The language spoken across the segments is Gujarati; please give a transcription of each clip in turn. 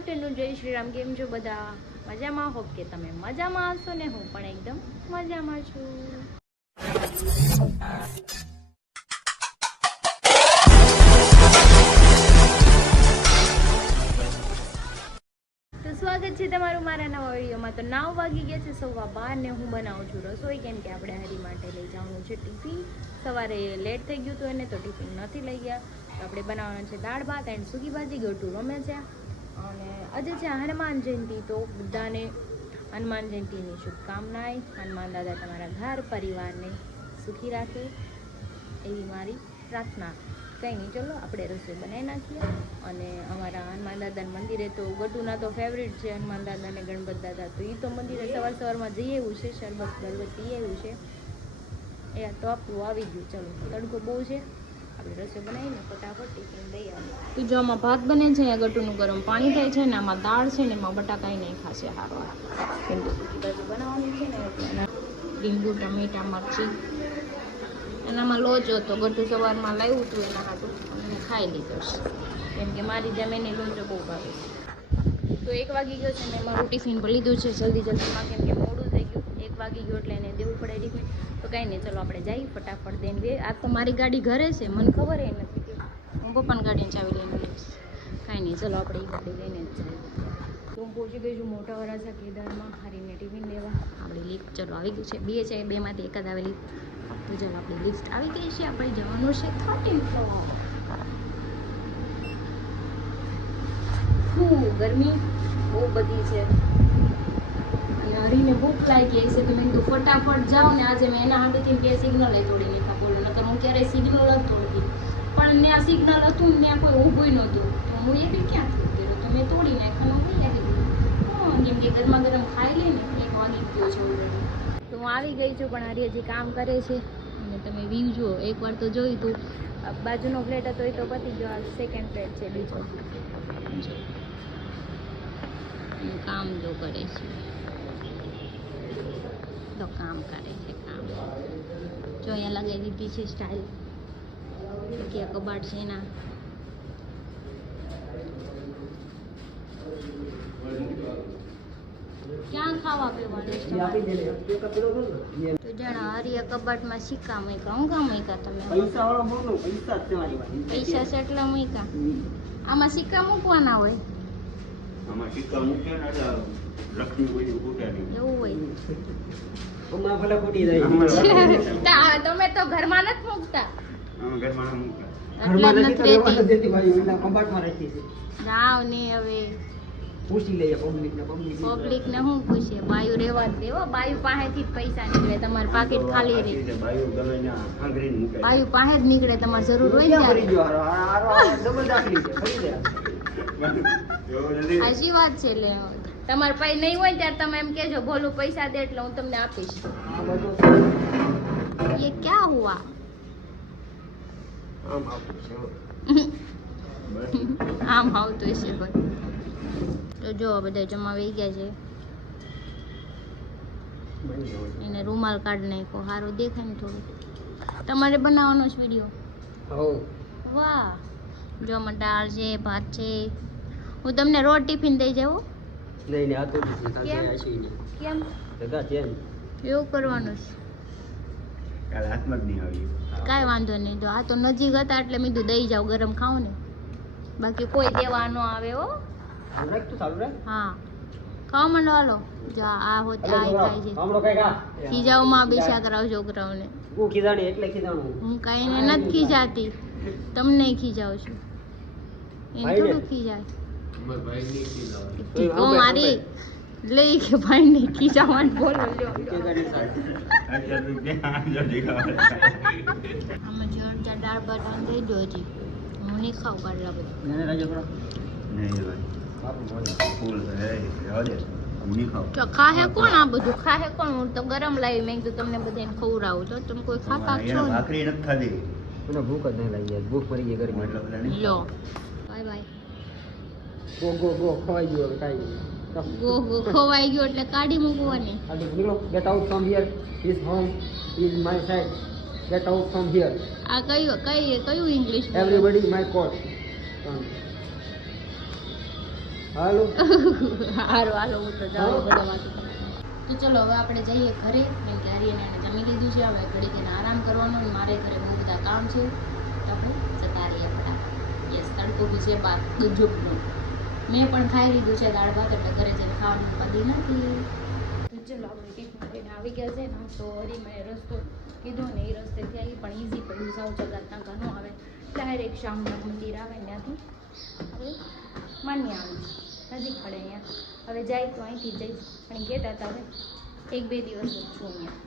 आफ्टरनून जय श्री राम। केम छो बधा? मजामां? होप के तमे मजामां हशो ने हूँ पण एकदम मजामां छुं। तो स्वागत है तमारुं मारा नवा विडियोमां। तो 9 वागी गया छे 12:15 ने हूँ बनावुं छुं रसोई, केम के आपणे हरी माटे लई जवानुं छे टिफिन। सवारे लेट थई गयुं तो एने तो टिफिन नथी लई गया, तो आपणे बनाववाना छे दाळ भात एंड सूकी भाजी। गटू रमे छे અને આજે છે હનુમાન જયંતિ, તો બધાને હનુમાન જયંતિની શુભકામનાએ। હનુમાન દાદા તમારા ઘર પરિવારને સુખી રાખે એવી મારી પ્રાર્થના। કંઈ નહીં, ચલો આપણે રસોઈ બનાવી નાખીએ। અને અમારા હનુમાન દાદાના મંદિરે તો ગટુના તો ફેવરિટ છે હનુમાન દાદા ને ગણપત દાદા, તો એ તો મંદિરે સવારમાં જઈ આવ્યું છે, શરબત બરબત પી આવ્યું છે। એ તો આપણું આવી ગયું। ચલો, તડકો બહુ છે, આપણે રસોઈ બનાવીને ફટાફટ ટિફિન દઈ આવીએ। તો જો આમાં ભાત બને છે, અહીંયા ગટુનું ગરમ પાણી થાય છે ને આમાં દાળ છે ને એમાં બટાકાઈ નહીં ખાશે હારો, કેમ કે સૂકી ભાજી બનાવવાની છે ને એટલે લીંબુ ટમેટા મરચી એનામાં લોચો તો ગટુ સવારમાં લાવ્યું હતું એના હાટું અને ખાઈ લીધો છે, કેમ કે મારી જમીનની લોચો બહુ ભાવે છે। તો 1 વાગી ગયો છે, મેં મારું ટિફિન ભરી લીધું છે જલ્દીમાં, કેમ કે મોડું થઈ ગયું। 1 વાગી ગયો એટલે એને દેવું પડે ટિફિન। તો કાંઈ નહીં, ચલો આપણે જઈએ ફટાફટ દઈને। આ તો મારી ગાડી ઘરે છે, મને ખબર એ નથી કે હું પપ્પાની ગાડીને ચાવી લઈને જઈશ। કાંઈ નહીં, ચલો આપણે એ ગાડી લઈને જ જઈએ। તો હું પહોંચી ગઈ છું મોટા વરાછા કેદારમાં હારીને ટિફિન લેવા। આપણી લિફ્ટ ચલો આવી ગઈ છે, 2 છે, 2માંથી એક જ આવેલી। તો ચલો આપણી લિફ્ટ આવી ગઈ છે, આપણે જવાનું છે 13th ફ્લોર। ગરમી બહુ બધી છે અને હરીને ભૂખ લાગી છે, તો મેં કીધું ફટાફટ જાઉં ને આજે મેં એના હાથેથી 2 સિગ્નલ તોડી નાખ્યા। બોલો, નકર હું ક્યારેય સિગ્નલ જ તોડતી, પણ ત્યાં સિગ્નલ હતું ને ત્યાં કોઈ ઊભું નહોતું, તો હું એ બી ક્યાંથી કર્યું, તો મેં તોડી નાખ્યા। હું લાગી ગયું, કેમ કે ગરમા ગરમ ખાઈ લઈને 1 વાગી ગયો છે ઓલરેડી। તો હું આવી ગઈ છું, પણ હરી હજી કામ કરે છે અને તમે વ્યૂ જુઓ। એકવાર તો જોયું તું, બાજુનો ફ્લેટ હતો એ તો પતી ગયો, આ સેકન્ડ ફ્લેટ છે બીજો। કામ જો કરે છે, તો કામ કરે છે કામ જો અહીંયા લગાવી દીધી છે સ્ટાઇલ, કે કબાટ છે એના। ક્યાં ખાવા પીવાનું છે? તો જાણા હરિયા કબાટમાં સિક્કા મૂક્યા। હું કામ મૂક્યા તમે? પૈસા છે એટલે મૂક્યા। આમાં સિક્કા મૂકવાના હોય? આમાં સિક્કા મૂકે ને એટલે લક્ષ્મી કોઈ ફૂટે નહીં, એવું હોય? ઓમાં ભલે ફૂટી જાય। તમે તો ઘરમાં નથી મૂકતા? આમાં ઘરમાં ના મૂકે, ઘરમાં નથી રહેવા દેતી ભાઈ, એના કબાટમાં રાખી છે। જાવ ને હવે પૂછી લઈએ પબ્લિક ને હું પૂછીએ? બાયુ રહેવા જ દેવો, બાયુ પાસેથી જ પૈસા નીકળે, તમારું પાકીટ ખાલી રહે। બાયું ગમે ને આંગળીને મૂકે, બાયુ પાસે જ નીકળે, તમારે જરૂર હોય ને કરી દો ડબલ દાખલી છે કરી દે। સાચી વાત છે। એટલે તમારે પૈ નહીં હોય ત્યારે તમે એમ કહેજો ભોલું પૈસા દે એટલે હું તમને આપીશ। આ બધું ये क्या हुआ? આમ આપું છે આમ આવતું હશે ભાઈ। તો જો બધા જમા વહી ગયા છે, એને રૂમાલ કાઢ નાખ્યો, સારું દેખાય ને થોડું। તમારે બનાવવાનો છે વિડીયો? હો વાહ, જો આમાં દાળ છે, ભાત છે। હું તમને રોજ ટિફિન દઈ જાઉં? નહીં આ તો નથી કેમ? કાલે આશી ને કેમ દાદા કેમ એવું કરવાનું છે? કાલે હાથમાં જ નહીં આવ્યું। કાંઈ વાંધો નહીં, જો આ તો નજીક હતા એટલે મેં કીધું દઈ જાવ, ગરમ ખાવ ને, બાકી કોઈ દેવા ન આવે હો। ચાલુ રાખ, તું ચાલુ રાખ। હા, ખાવા માંડો હાલો। જો આ હોત આ ખાય છે, હમણો કઈ કા ખીજાવમાં બેસા કરાવ છોકરાઓને। હું ખીજાણી એટલે ખીજાણું હું કાંઈને નથી ખીજાતી, તમને ખીજાવ છું, એને થોડું ખીજાય। ઠીકો મારી લઈ કે ભાઈ ને ખીજાવાનું બોલો લ્યો। આમાં જળજા દાળ ભાત દઈ દો, હજી હું નહીં ખાવ કાઢલા બધા। મને રાજો કરો નહીં ભાઈ, બાપુ બોલે ફૂલ હે હે નહીં ખાવ। તો ખાહે કોણ આ બધું? ખાહે કોણ? હું તો ગરમ લાવી, મેં કીધું તમને બધાને ખવડાવું, તો તમે કોઈ ખાતા જ છો એને ને? ભાખરી નથી ખાધી, મને ભૂખ જ નહીં લાગી, ભૂખ મરી ગઈ ગરમી એટલે બધા નહીં લો બાય બાય। ગો ખવાઈ ગયો હવે કાઈ ગો ખોવાઈ ગયો એટલે કાઢી મૂકવાની। આડી નીકળો, get out from here, his home is my side, get out from here. આ કયું ઇંગ્લિશ? એવરીબડી માય કોટ। હાલો હારું હાલો હું તો જાઉં બધા વાંચું. તો ચલો હવે આપણે જઈએ ઘરે કેમ કે હરિયાણાને જમી લીધું છે. હવે ઘડીક એને આરામ કરવાનો અને મારે ઘરે બહુ બધા કામ છે તો આપણે જતા રહીએ બધા. યસ તડકો બી છે બાર ગજબનો. મેં પણ ખાઈ લીધું છે દાળ ભાત એટલે ઘરે જઈને ખાવાનું પડી નથી. તો ચલો આપણે ટિફિન લઈને આવી ગયા છે ને તો હરીમાં રસ્તો કીધો ને એ રસ્તેથી આવી પણ ઇઝી પડ્યું. સાવ જગતના ઘણો આવે ડાયરેક્ટ શામના મંદિર આવે ને ત્યાંથી હવે માન્ય આવી નજીક પડે અહીંયા. હવે જાય તો અહીંથી જઈશ પણ કહેતા હતા હવે 1-2 દિવસ જ છું અહીંયા.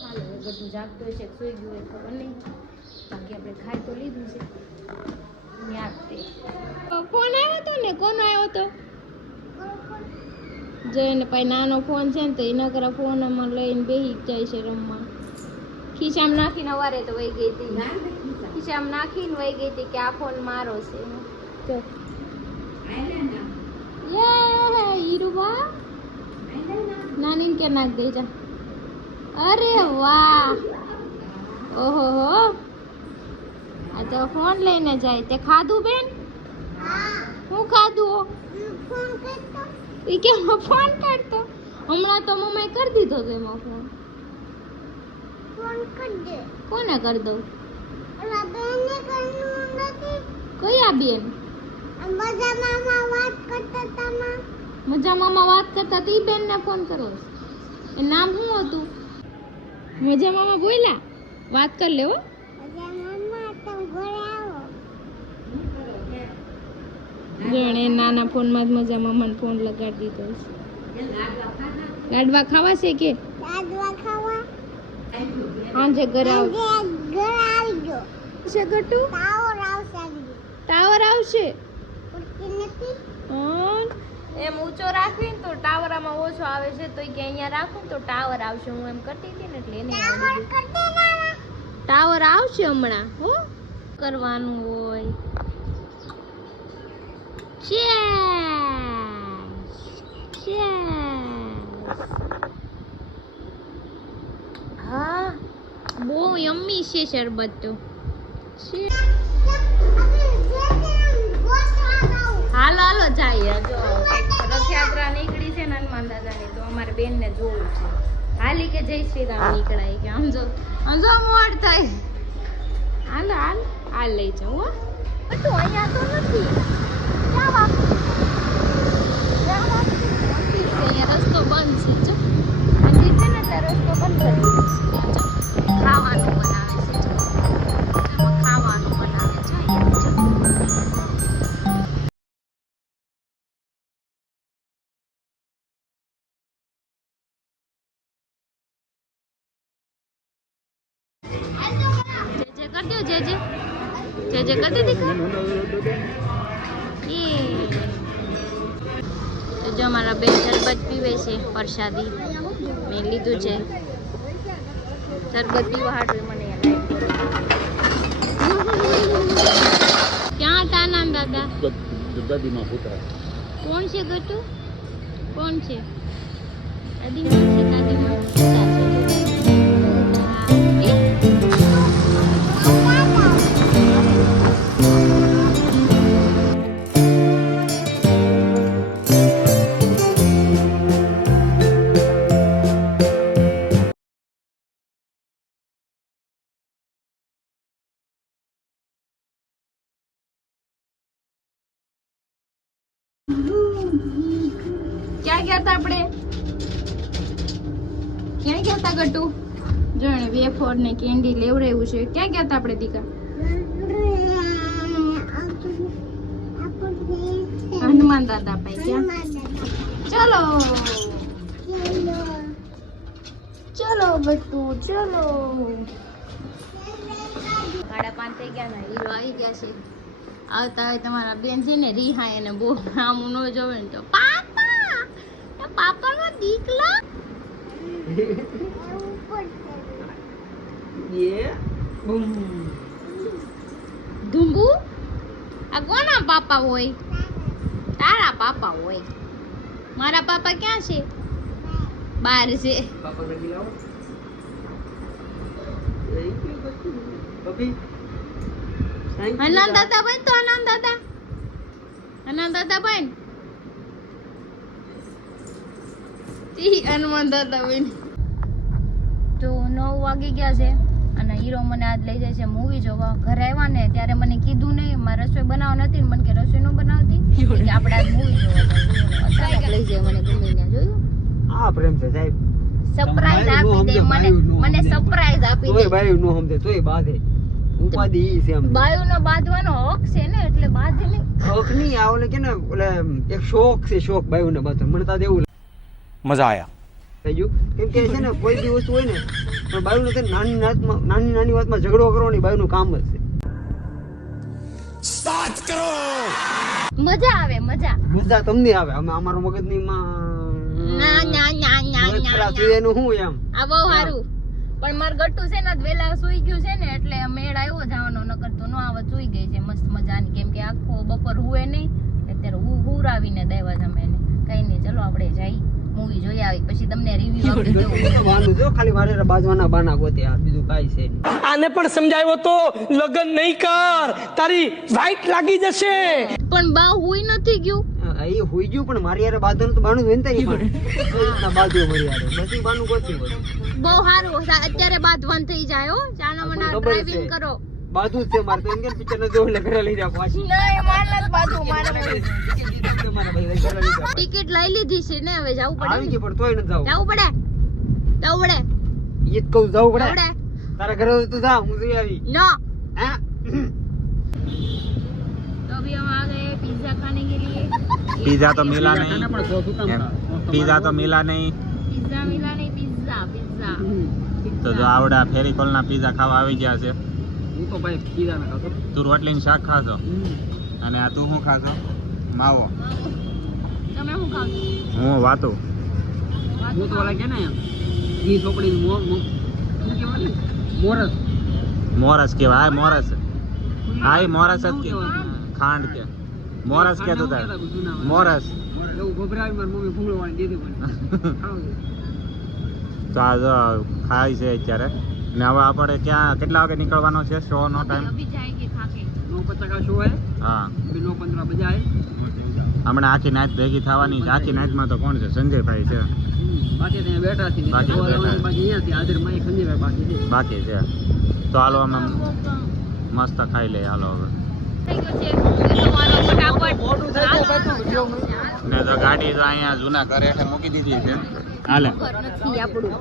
હાલો હવે બધું જાગતું હશે સૂઈ ગયું હોય ખબર નહીં. બાકી આપણે ખાઈ તો લીધું છે. ફોન આવ્યો હતો ને કોનો આવ્યો હતો જો એને પછી નાનો ફોન છે ને તો એના કરા ફોનમાં લઈને બેસી જાય છે રમવા. ખીચામાં નાખીને અવારે તો વહી ગઈ હતી. ખીચામાં નાખીને વહી ગઈ હતી કે આ ફોન મારો છે. જો યે હીરુબા નાનીને કે નાખ દે જા. અરે વાહ ઓહો હો આ તો ફોન લઈને જાય. તે ખાધું બેન? હું ખાધું? એ કે ફોન કરતો હમણાં તો મમ્માએ કરી દીધો તો એમાં ફોન. કોને કરી દઉં? કયા બેન? મજા મામા વાત કરતા તી બેન ને ફોન કરો. એ નામ શું હતું? મજા મામા બોલ્યા વાત કર લેવો. જોણે નાના ફોનમાં જ મજા મામાને ફોન લગાડી દીધો છે. લાડવા ખાવા છે કે હાંજે ઘરે આવજો છે ગટુ. ટાવર આવશે એમ ઊંચો રાખવીને તો ટાવરમાં ઓછો આવે છે તો કે અહીંયા રાખું તો ટાવર આવશે. હું એમ કરતી હતી ને એટલે એને ટાવર આવશે હમણાં હો કરવાનું હોય. હા બહુ યમ્મી છે શરબત તો. હાલો હાલો જાય. જો રથયાત્રા નીકળી છે ને હનુમાન દાદાની તો અમારે બેનને જોવું છે. હાલી કે જય શ્રી રામ નીકળાય કે આમ જો મોડ થાય. હાલો હાલ હાલ લઈ જાઉં હો. તો અહીંયા તો નથી અહીંયા રસ્તો બંધ છે. જો મંદિર છે ને ત્યાં રસ્તો બંધ કરી દીધો છે. ખાવાનું બનાવે છે. ખાવાનું બનાવે છે कर दो जे जे कर दे दिखा ये तो जो हमारा बेन शरबत पीवे છે प्रसादी મેં લીધું છે. શરબત પીવા હાટું મને ક્યાં હતા નામ દાદા? દાદીમાં પુત્ર. કોણ છે ગટુ? કોણ છે દાદીમાં? છે દાદીમાં પુતા છે. ક્યાં ગયા હતા આપણે? ક્યાં ગયા હતા ગટુ? જો એને વેફર ને કેન્ડી લેવડાવ્યું છે. ક્યાં ગયા હતા આપણે દીકા? હનુમાન દાદા પાસે ગયા. ચલો ચલો ગટુ ચલો. 5:30 થઈ ગયા ને હીરો આવી ગયા છે. આવતા હોય તમારા બેન છે ને રીહા એને બહુ આમું ન જોવે ને તો પાપા નો દીકલો ધુંબુ આ કોના પાપા હોય? તારા પાપા હોય. મારા પાપા ક્યાં છે? બહાર છે. આનંદ દાદા ભાઈ તો આનંદ દાદા અને દાદાભાઈ ઈ હનુમાન દાદાભાઈ તો 9 વાગી ગયા છે અને હીરો મને આજ લઈ જાય છે મૂવી જોવા. ઘરે આવ્યા ને ત્યારે મને કીધું નહીં, મારે રસોઈ બનાવવા નથી ને મને કે રસોઈ ન બનાવતી કે આપણે આજ મૂવી જોવા અચાનક લઈ જાય મને ગમે ત્યાં જોયું. આ પ્રેમ છે સાહેબ. સરપ્રાઈઝ આપી દે મને સરપ્રાઈઝ આપી દે. તોય બાયું નો સમજે તોય બાધે. ઉપાધિ ઈ છે એમ. બાયુનો બાંધવાનો હક છે ને એટલે બાંધે નહીં. હક નહીં આ ઓલે કે ને ઓલે એક શોખ છે, શોખ બાયુને બાંધવાનો. મને તો એવું મજા આયા. થઈ ગયું. કેમ કે છે ને કોઈ બી વસ્તુ હોય ને પણ બાયુને કે નાની નાની વાતમાં ઝઘડો કરવાની બાયુનું કામ જ છે. મજા આવે મજા. મજા તમને આવે. અમે અમારો મગજની માં ના ના ના ના મગજ ના ખરાબ થઈ એનું હું એમ. આ બહુ સારું. પણ માર ગટ્ટુ છે ને વેલા સુઈ ગયું છે ને એટલે મેળ આવ્યો જવાનો, નકર તો નો આવે સુઈ ગઈ છે મસ્ત મજાની. કેમ કે આખો બપોર હુએ નહીં, અત્યારે હુરાવીને દેવા જ અમે એને. કઈ નહીં, ચલો આપણે જઈ મૂવી જોઈ આવી પછી તમને રિવ્યુ આપી દઉં. વાનું જો ખાલી મારે બાજવાના બાના ગોતે આ બીજું કાઈ છે નહીં. આને પણ સમજાવ્યો તો લગન નહીં કર, તારી વાઈટ લાગી જશે. પણ બા હુઈ નથી ગયું. એ હોઈ ગયું પણ મારી યાર બાંધવાનું તો બાનું જ હોય ને તારી પણ. એ રીતના બાંધ્યું મારી યાર. બસ ઈ બાનું ગોતી બધું. બહુ સારું. અત્યારે બાંધવાન થઈ જાય હો. ચાના મના ડ્રાઇવિંગ કરો. બાધું જ છે મારે તો. એમ કે પિક્ચર ન જોવું એટલે ઘરે લઈ જાવ પાછી. નહીં મારે બાધું મારે ટિકિટ ટિકિટ લઈ લીધી છે ને, હવે જવું પડે. આવી ગઈ પણ તોય ન જાવ. જવું પડે ઈ જ કહું જવું પડે. તારા ઘરે તું જા, હું જઈ આવી. નો. હા तो अभी हम आ गए पिज्जा खाने के लिए. पिज्जा तो मिला नहीं, पिज्जा तो मिला नहीं, पिज्जा मिला नहीं. पिज्जा તો જો આવડા ફેરીકોલના પીઝા ખાવા આવી ગયા છે. હું તો ભાઈ પીઝા ના ખાતો. તું રોટલીનું શાક ખાશો અને આ તું શું ખાશો? માવો. તમે શું ખાવ છો? હું વાતો. હું તો ઓલા કે ને ઘી ચોપડી શું કહેવાય મોરસ. મોરસ કહેવાય. મોરસ હા એ મોરસ જ કે ખાંડ કે મોરસ કે તું તાર મોરસ. એવું ગભરાવી મારી મમ્મી ફૂલવાળી દીધી મને. તો આ જો ખાય છે અત્યારે. ને હવે આપણે ક્યાં કેટલા વાગે નીકળવાનો છે શો નો ટાઈમ? अभी जाएंगे खा के. 9:50 का शो है. હા, अभी 9:15 बजे आए. હમણાં આખી નાચ ભેગી થવાની છે. આખી નાચમાં તો કોણ છે? સંજયભાઈ છે બાકી ત્યાં બેઠા છે. બાકી બેઠા. બાકી અહીંયાથી હાજરમાં એક સંજયભાઈ બાકી છે. બાકી છે. તો હાલો અમે મસ્ત ખાઈ લઈએ. હાલો હવે. થઈ ગયો છે ફટાફટ. ને તો ગાડી તો અહીંયા જૂના ઘરે મૂકી દીધી છે. હાલે ઘર નથી આપણું.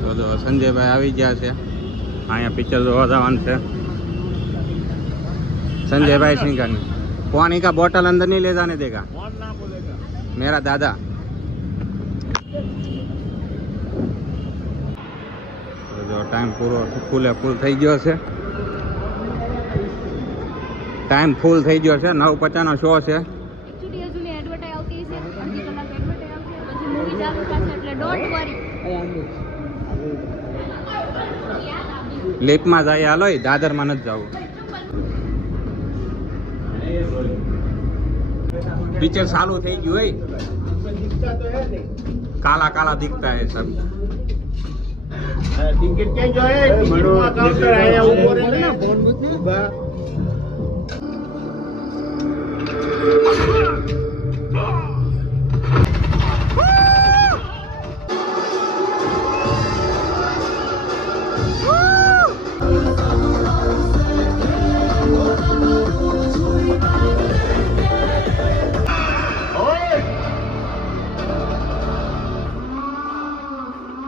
તો જો સંજયભાઈ આવી ગયા છે. અહીંયા પિક્ચર જોવા જવાનું છે. संजय सिंह का पानी का बोतल अंदर नहीं ले जाने देगा मेरा दादा. जो टाइम पूरो फूल થઈ ગયો છે. ટાઈમ ફૂલ થઈ ગયો છે. 9:50 નો શો છે. એકચ્યુઅલી હજુ ની એડવર્ટાઈઝ આવતી છે. અડધી કલાક એડવર્ટાઈઝ આવશે પછી મૂવી ચાલુ થશે એટલે ડોન્ટ વરી. લેપમાં જાય. હાલો દાદરમાં નથી જવું. पिक्चर चालू થઈ ગયું હોય. काला काला दिखता है सब. ટિકિટ કે જો હે ટિકિટમાં કાઉન્ટર આયા ઉભો રહે ને ફોન ઉભા.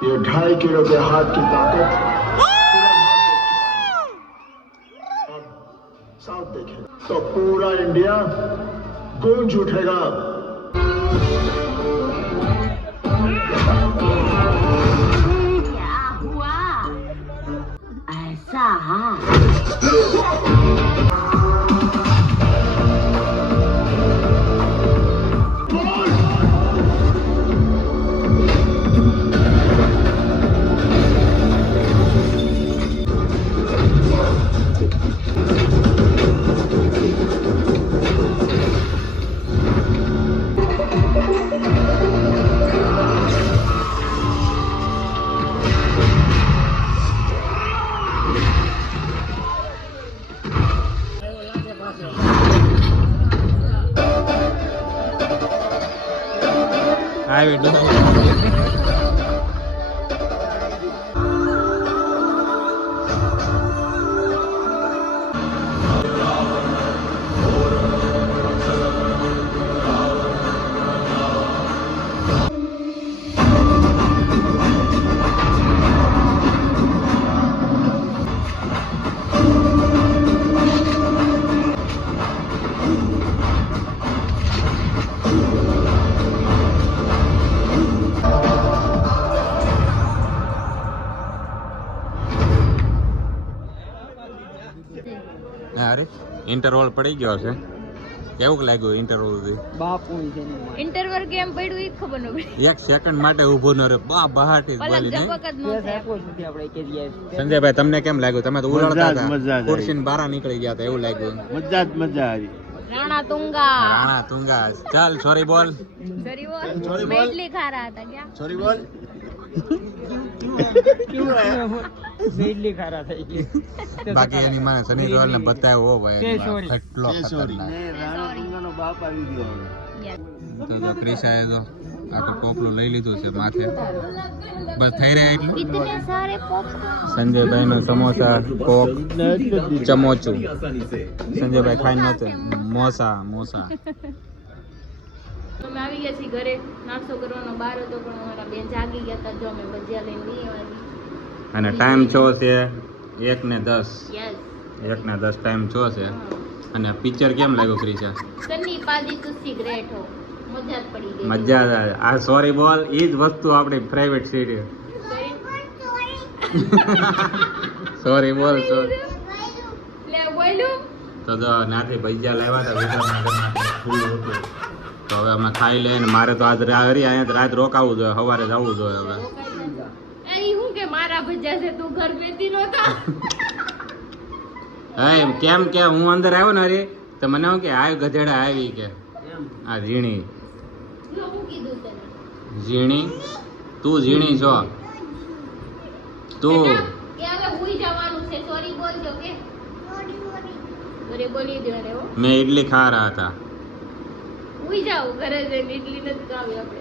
ये 2.5 किलो के हाथ की ताकत अब साउथ देखे तो पूरा इंडिया गूंज उठेगा. क्या हुआ? ऐसा આવી ડોહા. અરે ઇન્ટરવલ પડી ગયો છે. કેવું લાગ્યું ઇન્ટરવલ? બાપુ છે ને ઇન્ટરવલ કેમ પડ્યું એ ખબર ન પડી. એક સેકન્ડ માટે ઊભો ન રહે. બા બહાટી પલક બોલી ને. ઝપક જ ન કેસ થાય. આપ્યો જ નથી આપણે કે દિવસ. સંજયભાઈ તમને કેમ લાગ્યું? તમે તો ઉલળતા મજા જ હતા, આવી. ખુરશીને બહાર નીકળી ગયા હતા એવું લાગ્યું. મજા આવી. રાણા તુંગા રાણા તુંગા. ચાલ સોરી બોલ. સરી બોલ મેડલી ખા રહા હતા ક્યાં? સોરી બોલ. મેડલી ખારા થઈ ગઈ. બાકી એની મને સની દેઓલ ને બતાવ્યો હો ભાઈ કે એની sorry. કેટલો ખતરનાક. રાણા તુંગાનો બાપ આવી ગયો હવે. Yes. તો ક્રિશાએ તો આખું ટોપલું લઈ લીધું છે માથે. બસ થઈ રહ્યા એટલું. इतने सारे पॉपकॉर्न સંજયભાઈ નું સમોસા, કોક, ચમોચું. સંજયભાઈ ખાઈ નહોતું. મોસા. અમે આવી ગયા છીએ ઘરે. નાસ્તો કરવાનો બાર હતો પણ અમારા બેન જાગી ગયા હતા. જો અમે ભજીયા લઈને લઈ આવી. અને ટાઈમ છો છે 1:10. યસ 1:10 ટાઈમ છો છે. અને પિક્ચર કેમ લાગ્યું ક્રિશા? સન્ની પાજી સુસી ગ્રેટ હો. મજા જ પડી ગઈ. મજા આવે. આ સોરી બોલ ઈ જ વસ્તુ આપણી પ્રાઇવેટ સીટ. સોરી બોલ તો લે બોલ્યું તો નાથી ભજીયા લાવ્યા હતા વિચારના ઘરમાં ફૂલ હતું. તો હવે અમે ખાઈ લઈને મારે તો આજ અહીંયા રાત રોકાવું જોઈએ, સવારે જવું જોઈએ હવે. એ હું કે મારા ભજીયા છે તું ઘર બેતી નહોતા. હે કેમ કે હું અંદર આવ્યો ને અરે તો મને શું કે આ ગધેડા આવી કે આ ઝીણી જો હું કીધું તને. ઝીણી તું ઝીણી છો તું. કે હવે હુઈ જવાનું છે. સોરી બોલજો કે ઘરે બોલી દેવાને હો. મેં ઇડલી ખા રહ્યા હતા. હુઈ જાવ ઘરે જઈને ઇડલી નથી ખાવી આપણે.